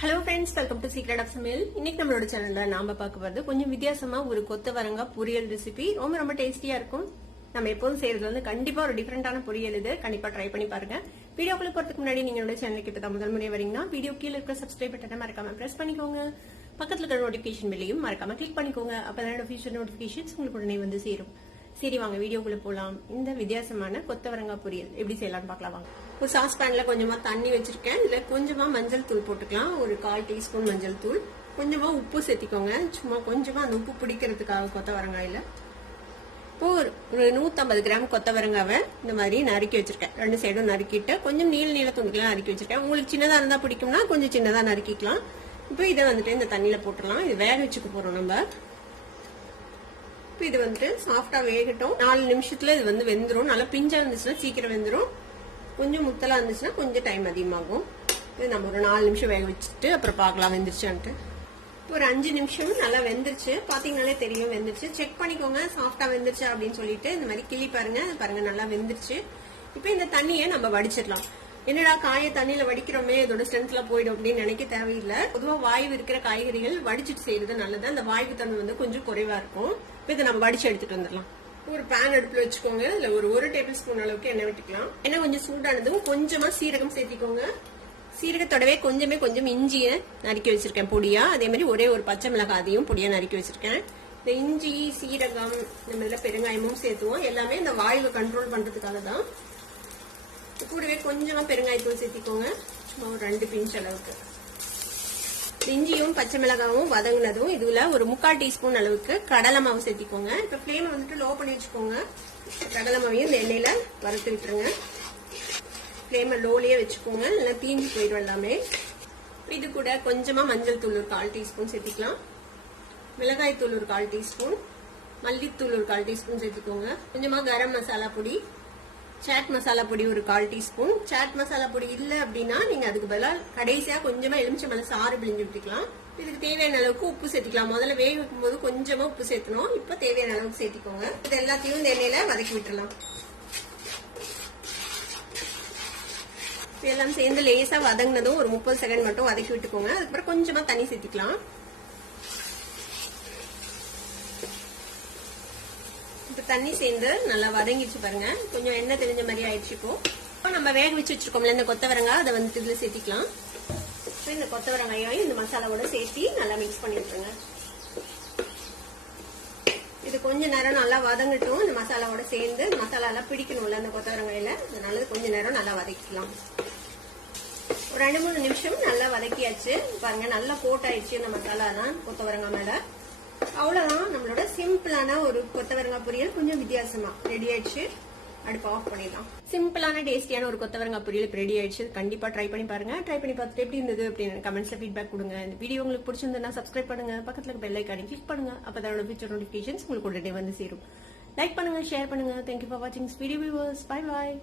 Hello friends, welcome to secret of சமையல். இன்னைக்கு நம்மளோட சேனல்ல நாம பார்க்க போறது கொஞ்சம் வித்தியாசமா ஒரு கொத்தவரங்காய் பொரியல் ரெசிபி. ரொம்ப ரொம்ப டேஸ்டியா இருக்கும். நம்ம எப்போதும் செய்யறது வந்து கண்டிப்பா ஒரு டிஃபரெண்டான பொரியல். இது கண்டிப்பா ட்ரை பண்ணி பாருங்க. வீடியோக்குள்ள போறதுக்கு முன்னாடி நீங்களோட சேனலுக்கு இப்ப முதல் முறை வரீங்கன்னா வீடியோ கீழே இருக்க சப்ஸ்கிரைப் பட்டனை மறக்காம பிரஸ் பண்ணிக்கோங்க. பக்கத்துல இருக்கிற நோட்டிபிகேஷன் பெல்லையும் மறக்காம கிளிக் பண்ணிக்கோங்க. அப்பதான் ஃபியூச்சர் நோட்டிபிகேஷன்ஸ் உங்களுக்கு உடனே வந்து சேரும். சரி, வாங்க வீடியோக்குள்ள போலாம். இந்த வித்தியாசமான கொத்தவரங்காய் பொரியல் எப்படி செய்யலாம்னு பார்க்கலாம் வாங்க. ஒரு சாஸ் பேன்ல கொஞ்சமா தண்ணி வச்சிருக்கேன். இதுல கொஞ்சமா மஞ்சள் தூள் போட்டுக்கலாம். ஒரு 1/4 டீஸ்பூன் மஞ்சள் தூள். கொஞ்சமா உப்பு சேர்த்திக்கோங்க. சும்மா கொஞ்சமா அந்த உப்பு பிடிக்கிறதுக்காக கொத்தவரங்காயில. இப்போ ஒரு 150 கிராம் கொத்தவரங்காவை இந்த மாதிரி நறுக்கி வச்சிருக்கேன். 2 சைடும் நறுக்கிட்டு கொஞ்சம் நீள துண்டுகளாக நறுக்கி வச்சிருக்கேன். உங்களுக்கு சின்னதா இருந்தா பிடிக்கும்னா கொஞ்சம் சின்னதா நறுக்கிக்கலாம். இப்போ இதை வந்துட்டு இந்த தண்ணியில போட்டுடலாம். இது வேக வச்சுக்க போறோம் நம்ம. இது வந்துட்டு சாஃப்டா வேகட்டும். 4 நிமிஷத்துல இது வந்து வெந்துரும். நல்லா பிஞ்சா இருந்துச்சுன்னா சீக்கிரம் வெந்துரும். கொஞ்சம் முத்தலா இருந்துச்சுன்னா கொஞ்சம் டைம் அதிகமாகும். இது நம்ம ஒரு 4 நிமிஷம் வேக வச்சுட்டு அப்புறம் பார்க்கலாம் வெந்துருச்சான்ட்டு. ஒரு 5 நிமிஷம் நல்லா வெந்துருச்சு. பாத்தீங்கன்னாலே தெரியும் வெந்துருச்சு. செக் பண்ணிக்கோங்க சாஃப்டா வெந்துருச்சு அப்படின்னு சொல்லிட்டு இந்த மாதிரி கிள்ளி பாருங்க. பாருங்க நல்லா வெந்துருச்சு. இப்ப இந்த தண்ணியை நம்ம வடிச்சிடலாம். என்னடா காய தண்ணியில வடிக்கிறோமே இதோட ஸ்ட்ரென்த்ல போயிடும் அப்படின்னு நினைக்க தேவையில்லை. பொதுவா வாய்வு இருக்கிற காய்கறிகள் வடிச்சிட்டு செய்யறது நல்லது. அந்த வாய்வு தன்மை வந்து கொஞ்சம் குறைவா இருக்கும். இதை நம்ம வடிச்சு எடுத்துட்டு வந்துடலாம். ஒரு பேன் அடுப்புல வச்சுக்கோங்க. இதுல ஒரு 1 டேபிள் ஸ்பூன் அளவுக்கு எண்ணெய் விட்டுக்கலாம். எண்ணெய் கொஞ்சம் சூடானதும் கொஞ்சமா சீரகம் சேர்த்திக்கோங்க. சீரகத்தோடவே கொஞ்சம் இஞ்சியை நறுக்கி வச்சிருக்கேன் பொடியா. அதே மாதிரி ஒரே ஒரு பச்சை மிளகாய் அதையும் பொடியா நறுக்கி வச்சிருக்கேன். இந்த இஞ்சி, சீரகம், நம்ம இதுல பெருங்காயமும் சேர்த்துவோம். எல்லாமே இந்த வாயுவை கண்ட்ரோல் பண்றதுக்காக தான். கூடவே கொஞ்சமா பெருங்காயத்தூள் சேர்த்திக்கோங்க. சும்மா ஒரு 2 பிஞ்ச் அளவுக்கு. இஞ்சியும் பச்சை மிளகாவும் வதங்கினதும் இதுல ஒரு 3/4 டீஸ்பூன் அளவுக்கு கடலை மாவு சேர்த்திக்கோங்க. இப்ப ஃப்ளேம் வந்துட்டு லோ பண்ணி வச்சுக்கோங்க. கடலை மாவையும் இந்த எண்ணெயில வறுத்து விட்டுருங்க. ஃப்ளேமை லோலயே வச்சுக்கோங்க, இல்லைன்னா தீஞ்சு போயிடும் எல்லாமே. இது கூட கொஞ்சமா மஞ்சள் தூள் ஒரு 1/4 டீஸ்பூன் சேர்த்திக்கலாம். மிளகாய் தூள் ஒரு 1/4 டீஸ்பூன், மல்லித்தூள் ஒரு 1/4 டீஸ்பூன் சேர்த்திக்கோங்க. கொஞ்சமா கரம் மசாலா பொடி, சாட் மசாலா பொடி ஒரு 1/4 டீஸ்பூன். சாட் மசாலா பொடி இல்ல அப்படின்னா நீங்க அதுக்கு பதிலா கடைசியா கொஞ்சமா எலுமிச்சம்பழம் சாறு பிழிஞ்சு விட்டுக்கலாம். இதுக்கு தேவையான அளவுக்கு உப்பு சேர்த்திக்கலாம். முதல்ல வேக வைக்கும் போது கொஞ்சமா உப்பு சேர்த்தணும். இப்ப தேவையான அளவுக்கு சேர்த்திக்கோங்க. இது எல்லாத்தையும் இந்த எண்ணெயில வதக்கி விட்டுறலாம். எல்லாம் சேர்ந்து லேசா வதங்கினதும் ஒரு 30 செகண்ட் மட்டும் வதக்கி விட்டுக்கோங்க. அதுக்கப்புறம் கொஞ்சமா தண்ணி சேர்த்திக்கலாம். தண்ணி சேர்ந்து நல்லா வதங்கிடுச்சு பாருங்க. கொஞ்சம் எண்ணெய் தெளிஞ்ச மாதிரி ஆயிடுச்சு. இப்போ நம்ம வேக வச்சு வச்சிருக்கோம்ல இந்த கொத்தவரங்காய், அதை வந்து இதுல சேர்த்திக்கலாம். இந்த கொத்தவரங்காயும் இந்த மசாலாவோட சேர்த்தி நல்லா மிக்ஸ் பண்ணி விட்டுருங்க. இது கொஞ்ச நேரம் நல்லா வதங்கட்டும். இந்த மசாலாவோட சேர்ந்து மசாலா எல்லாம் பிடிக்கணும்ல அந்த கொத்தவரங்காயில, அதனால கொஞ்ச நேரம் நல்லா வதக்கிக்கலாம். ஒரு 2-3 நிமிஷம் நல்லா வதக்கியாச்சு பாருங்க. நல்லா போட்டாயிடுச்சு இந்த மசாலா தான் கொத்தவரங்காய் மேல. அவ்வளவுதான், நம்மளோட சிம்பிளான ஒரு கொத்தவரங்காய் பொரியல் கொஞ்சம் வித்தியாசமா ரெடி ஆயிடுச்சு. அடுப்பு ஆஃப் பண்ணிடலாம். சிம்பிளான டேஸ்டியான ஒரு கொத்தவரங்காய் பொரியல் ரெடி ஆயிடுச்சு. கண்டிப்பா ட்ரை பண்ணி பாருங்க. ட்ரை பண்ணி பார்த்துட்டு எப்படி இருந்தது அப்படின்னு கமெண்ட்ஸ்ல ஃபீட்பேக் கொடுங்க. இந்த வீடியோ உங்களுக்கு பிடிச்சிருந்தா சப்ஸ்கிரைப் பண்ணுங்க. பக்கத்துல இருக்க பெல் ஐகானை கிளிக் பண்ணுங்க. அப்பதான் ஃபியூச்சர் நோட்டிபிகேஷன்ஸ் உங்களுக்கு உடனே வந்து சேரும். லைக் பண்ணுங்க, ஷேர் பண்ணுங்க. தேங்க்யூ ஃபார் வாட்சிங் வீடியோ வியூவர்ஸ். Bye bye.